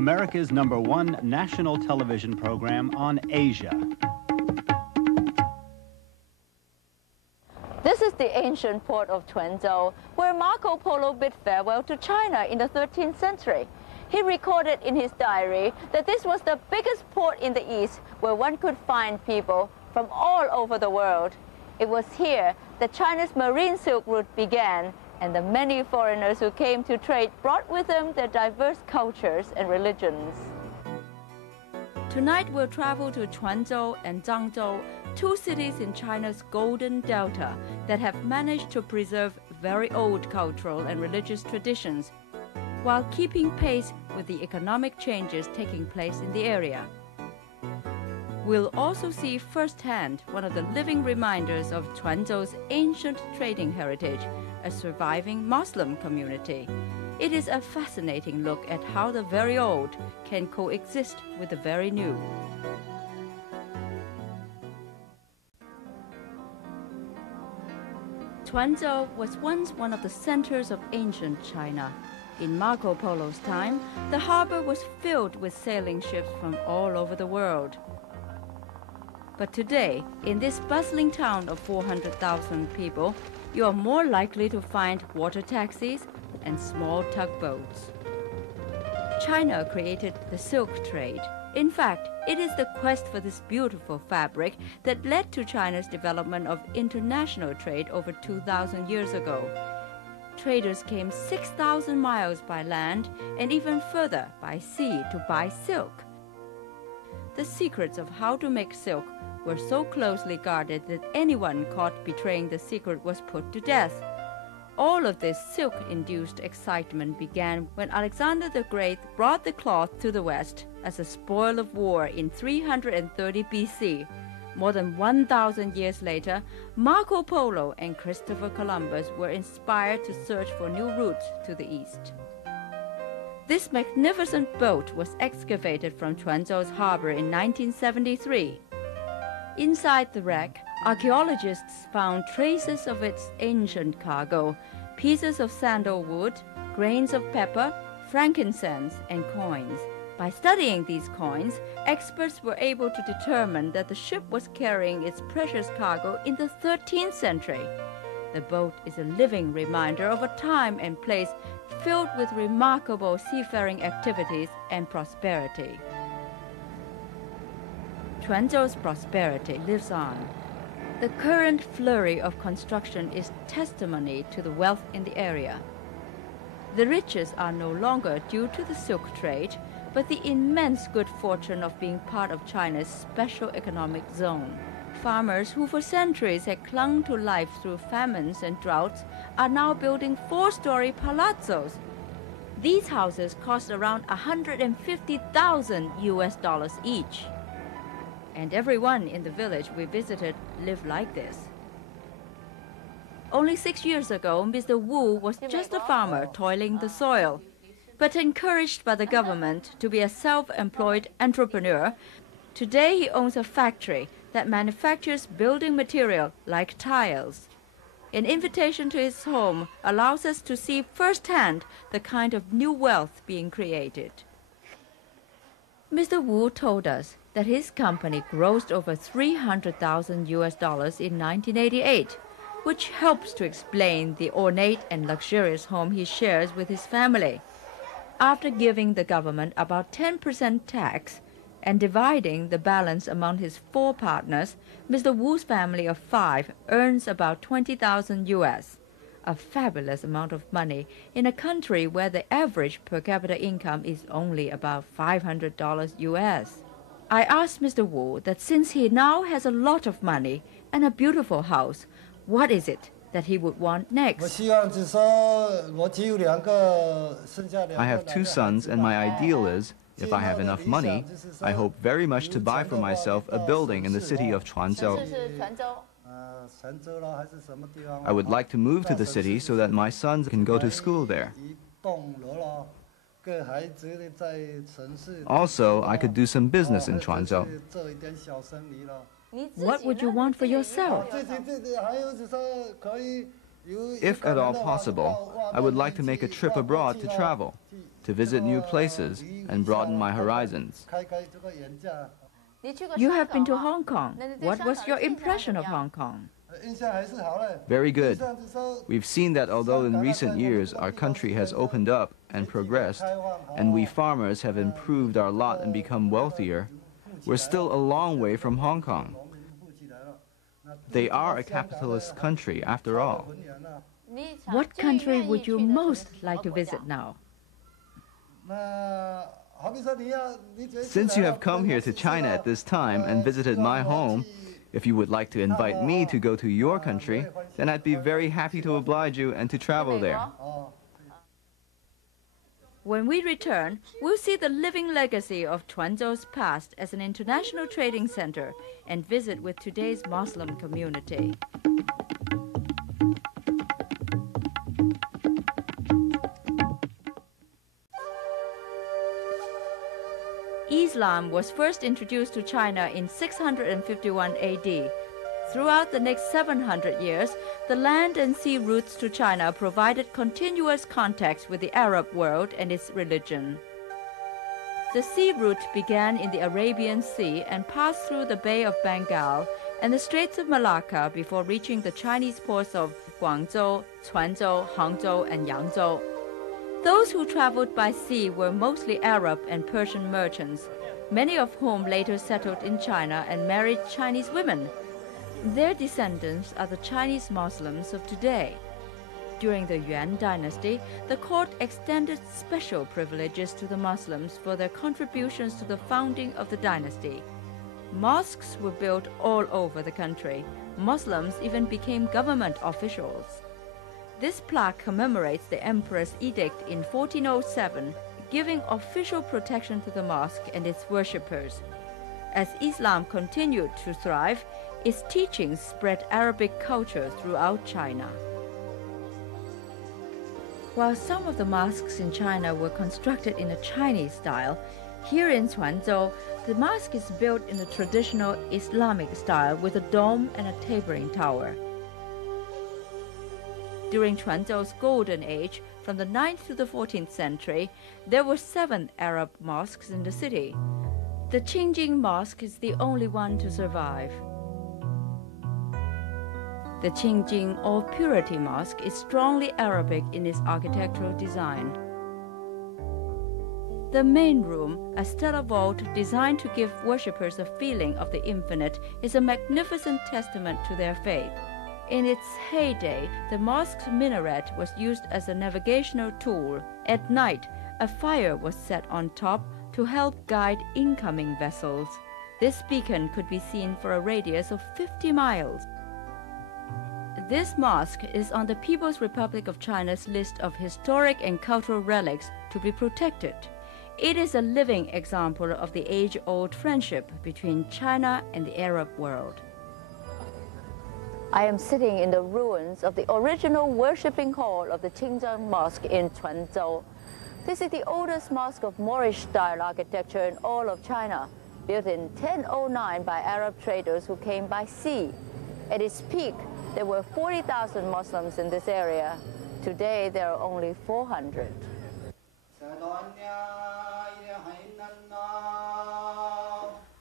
America's #1 national television program on Asia. This is the ancient port of Quanzhou, where Marco Polo bid farewell to China in the 13th century. He recorded in his diary that this was the biggest port in the east where one could find people from all over the world. It was here the China's marine Silk Route began, and the many foreigners who came to trade brought with them their diverse cultures and religions. Tonight we'll travel to Quanzhou and Zhangzhou, two cities in China's Golden Delta that have managed to preserve very old cultural and religious traditions while keeping pace with the economic changes taking place in the area. We'll also see firsthand one of the living reminders of Quanzhou's ancient trading heritage, a surviving Muslim community. It is a fascinating look at how the very old can coexist with the very new. Quanzhou was once one of the centers of ancient China. In Marco Polo's time, the harbor was filled with sailing ships from all over the world. But today, in this bustling town of 400,000 people, you are more likely to find water taxis and small tugboats. China created the silk trade. In fact, it is the quest for this beautiful fabric that led to China's development of international trade over 2,000 years ago. Traders came 6,000 miles by land and even further by sea to buy silk. The secrets of how to make silk were so closely guarded that anyone caught betraying the secret was put to death. All of this silk-induced excitement began when Alexander the Great brought the cloth to the West as a spoil of war in 330 BC. More than 1,000 years later, Marco Polo and Christopher Columbus were inspired to search for new routes to the east. This magnificent boat was excavated from Quanzhou's harbor in 1973. Inside the wreck, archaeologists found traces of its ancient cargo, pieces of sandalwood, grains of pepper, frankincense, and coins. By studying these coins, experts were able to determine that the ship was carrying its precious cargo in the 13th century. The boat is a living reminder of a time and place filled with remarkable seafaring activities and prosperity. Quanzhou's prosperity lives on. The current flurry of construction is testimony to the wealth in the area. The riches are no longer due to the silk trade, but the immense good fortune of being part of China's special economic zone. Farmers who for centuries had clung to life through famines and droughts are now building 4-story palazzos. These houses cost around $150,000 each. And everyone in the village we visited lived like this. Only 6 years ago, Mr. Wu was just a farmer toiling the soil. But encouraged by the government to be a self-employed entrepreneur, today he owns a factory that manufactures building material like tiles. An invitation to his home allows us to see firsthand the kind of new wealth being created. Mr. Wu told us that his company grossed over $300,000 in 1988, which helps to explain the ornate and luxurious home he shares with his family. After giving the government about 10% tax and dividing the balance among his 4 partners, Mr. Wu's family of 5 earns about $20,000 US, a fabulous amount of money in a country where the average per capita income is only about $500 US. I asked Mr. Wu that since he now has a lot of money and a beautiful house, what is it that he would want next? I have 2 sons, and my ideal is, if I have enough money, I hope very much to buy for myself a building in the city of Quanzhou. I would like to move to the city so that my sons can go to school there. Also, I could do some business in Quanzhou. What would you want for yourself? If at all possible, I would like to make a trip abroad to travel, to visit new places and broaden my horizons. You have been to Hong Kong. What was your impression of Hong Kong? Very good. We've seen that although in recent years our country has opened up and progressed, and we farmers have improved our lot and become wealthier, we're still a long way from Hong Kong. They are a capitalist country after all. What country would you most like to visit now? Since you have come here to China at this time and visited my home, if you would like to invite me to go to your country, then I'd be very happy to oblige you and to travel there. When we return, we'll see the living legacy of Quanzhou's past as an international trading center and visit with today's Muslim community. Islam was first introduced to China in 651 AD. Throughout the next 700 years, the land and sea routes to China provided continuous contacts with the Arab world and its religion. The sea route began in the Arabian Sea and passed through the Bay of Bengal and the Straits of Malacca before reaching the Chinese ports of Guangzhou, Quanzhou, Hangzhou, and Yangzhou. Those who traveled by sea were mostly Arab and Persian merchants, many of whom later settled in China and married Chinese women. Their descendants are the Chinese Muslims of today. During the Yuan dynasty, the court extended special privileges to the Muslims for their contributions to the founding of the dynasty. Mosques were built all over the country. Muslims even became government officials. This plaque commemorates the emperor's edict in 1407, giving official protection to the mosque and its worshippers. As Islam continued to thrive, its teachings spread Arabic culture throughout China. While some of the mosques in China were constructed in a Chinese style, here in Quanzhou, the mosque is built in the traditional Islamic style with a dome and a tapering tower. During Quanzhou's golden age, from the 9th to the 14th century, there were 7 Arab mosques in the city. The Qingjing Mosque is the only one to survive. The Qingjing or Purity Mosque is strongly Arabic in its architectural design. The main room, a stellar vault designed to give worshippers a feeling of the infinite, is a magnificent testament to their faith. In its heyday, the mosque's minaret was used as a navigational tool. At night, a fire was set on top to help guide incoming vessels. This beacon could be seen for a radius of 50 miles. This mosque is on the People's Republic of China's list of historic and cultural relics to be protected. It is a living example of the age-old friendship between China and the Arab world. I am sitting in the ruins of the original worshipping hall of the Qingjing Mosque in Quanzhou. This is the oldest mosque of Moorish-style architecture in all of China, built in 1009 by Arab traders who came by sea. At its peak, there were 40,000 Muslims in this area. Today, there are only 400.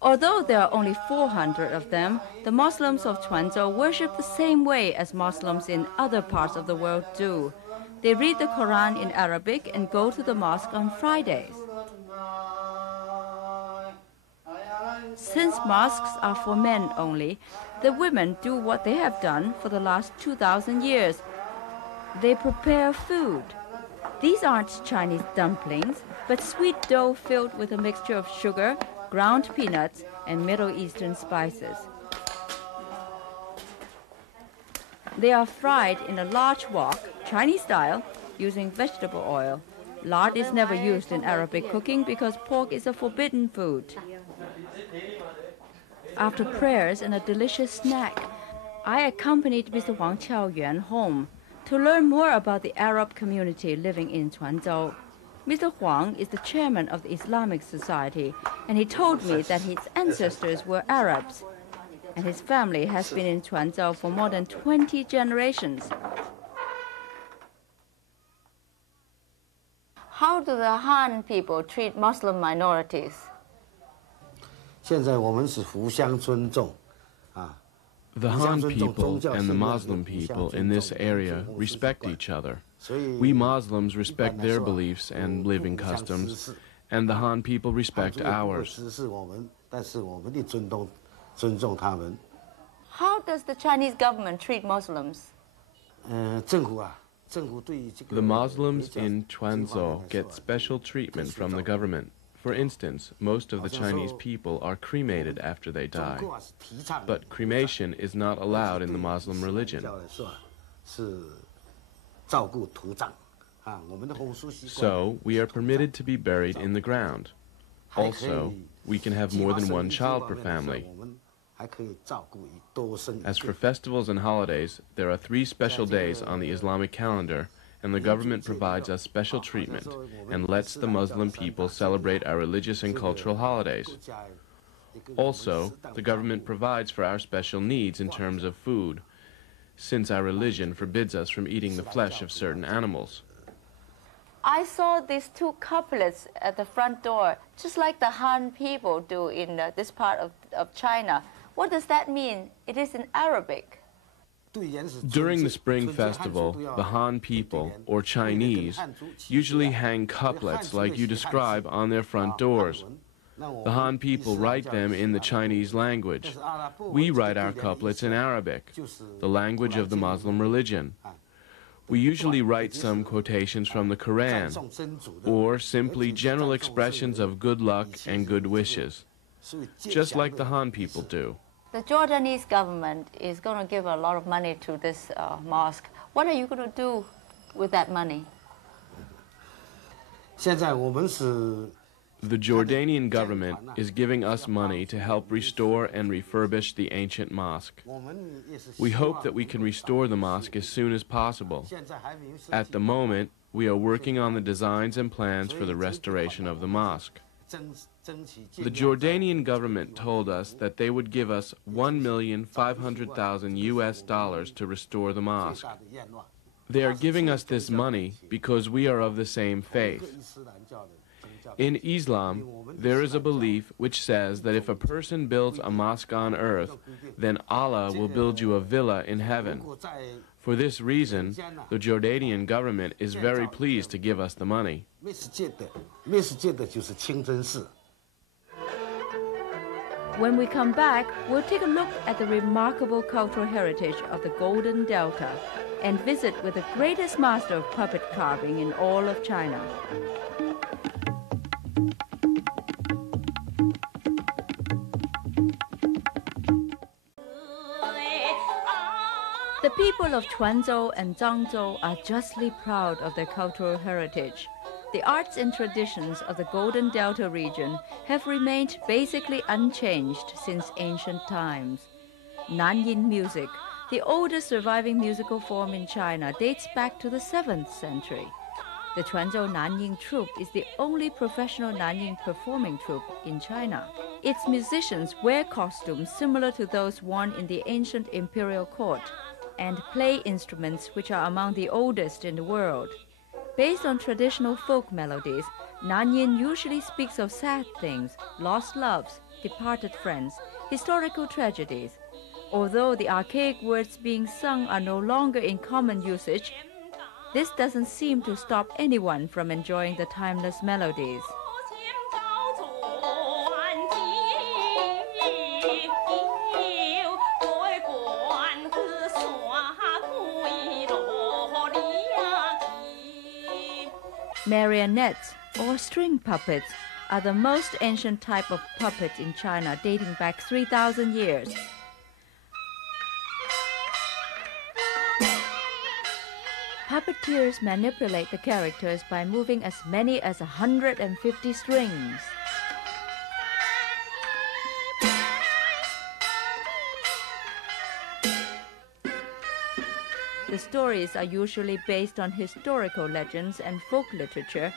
Although there are only 400 of them, the Muslims of Quanzhou worship the same way as Muslims in other parts of the world do. They read the Quran in Arabic and go to the mosque on Fridays. Since mosques are for men only, the women do what they have done for the last 2,000 years. They prepare food. These aren't Chinese dumplings, but sweet dough filled with a mixture of sugar, ground peanuts, and Middle Eastern spices. They are fried in a large wok, Chinese style, using vegetable oil. Lard is never used in Arabic cooking because pork is a forbidden food. After prayers and a delicious snack, I accompanied Mr. Huang Qiaoyuan home to learn more about the Arab community living in Quanzhou. Mr. Huang is the chairman of the Islamic Society, and he told me that his ancestors were Arabs, and his family has been in Quanzhou for more than 20 generations. do the Han people treat Muslim minorities? 现在我们是互相尊重，啊。 The Han people and the Muslim people in this area respect each other. We Muslims respect their beliefs and living customs, and the Han people respect ours. How does the Chinese government treat Muslims? The Muslims in Quanzhou get special treatment from the government. For instance, most of the Chinese people are cremated after they die. But cremation is not allowed in the Muslim religion. So, we are permitted to be buried in the ground. Also, we can have more than one child per family. As for festivals and holidays, there are 3 special days on the Islamic calendar, and the government provides us special treatment and lets the Muslim people celebrate our religious and cultural holidays. Also, the government provides for our special needs in terms of food, since our religion forbids us from eating the flesh of certain animals. I saw these 2 couplets at the front door, just like the Han people do in this part of China. What does that mean? It is in Arabic. During the Spring Festival, the Han people, or Chinese, usually hang couplets like you describe on their front doors. The Han people write them in the Chinese language. We write our couplets in Arabic, the language of the Muslim religion. We usually write some quotations from the Quran, or simply general expressions of good luck and good wishes, just like the Han people do. The Jordanese government is going to give a lot of money to this mosque. What are you going to do with that money? The Jordanian government is giving us money to help restore and refurbish the ancient mosque. We hope that we can restore the mosque as soon as possible. At the moment, we are working on the designs and plans for the restoration of the mosque. The Jordanian government told us that they would give us $1,500,000 US to restore the mosque. They are giving us this money because we are of the same faith. In Islam, there is a belief which says that if a person builds a mosque on earth, then Allah will build you a villa in heaven. For this reason, the Jordanian government is very pleased to give us the money. When we come back, we'll take a look at the remarkable cultural heritage of the Golden Delta and visit with the greatest master of puppet carving in all of China. The people of Quanzhou and Zhangzhou are justly proud of their cultural heritage. The arts and traditions of the Golden Delta region have remained basically unchanged since ancient times. Nanyin music, the oldest surviving musical form in China, dates back to the 7th century. The Quanzhou Nanyin troupe is the only professional Nanyin performing troupe in China. Its musicians wear costumes similar to those worn in the ancient imperial court and play instruments which are among the oldest in the world. Based on traditional folk melodies, Nanyin usually speaks of sad things, lost loves, departed friends, historical tragedies. Although the archaic words being sung are no longer in common usage, this doesn't seem to stop anyone from enjoying the timeless melodies. Marionettes, or string puppets, are the most ancient type of puppets in China, dating back 3,000 years. Puppeteers manipulate the characters by moving as many as 150 strings. The stories are usually based on historical legends and folk literature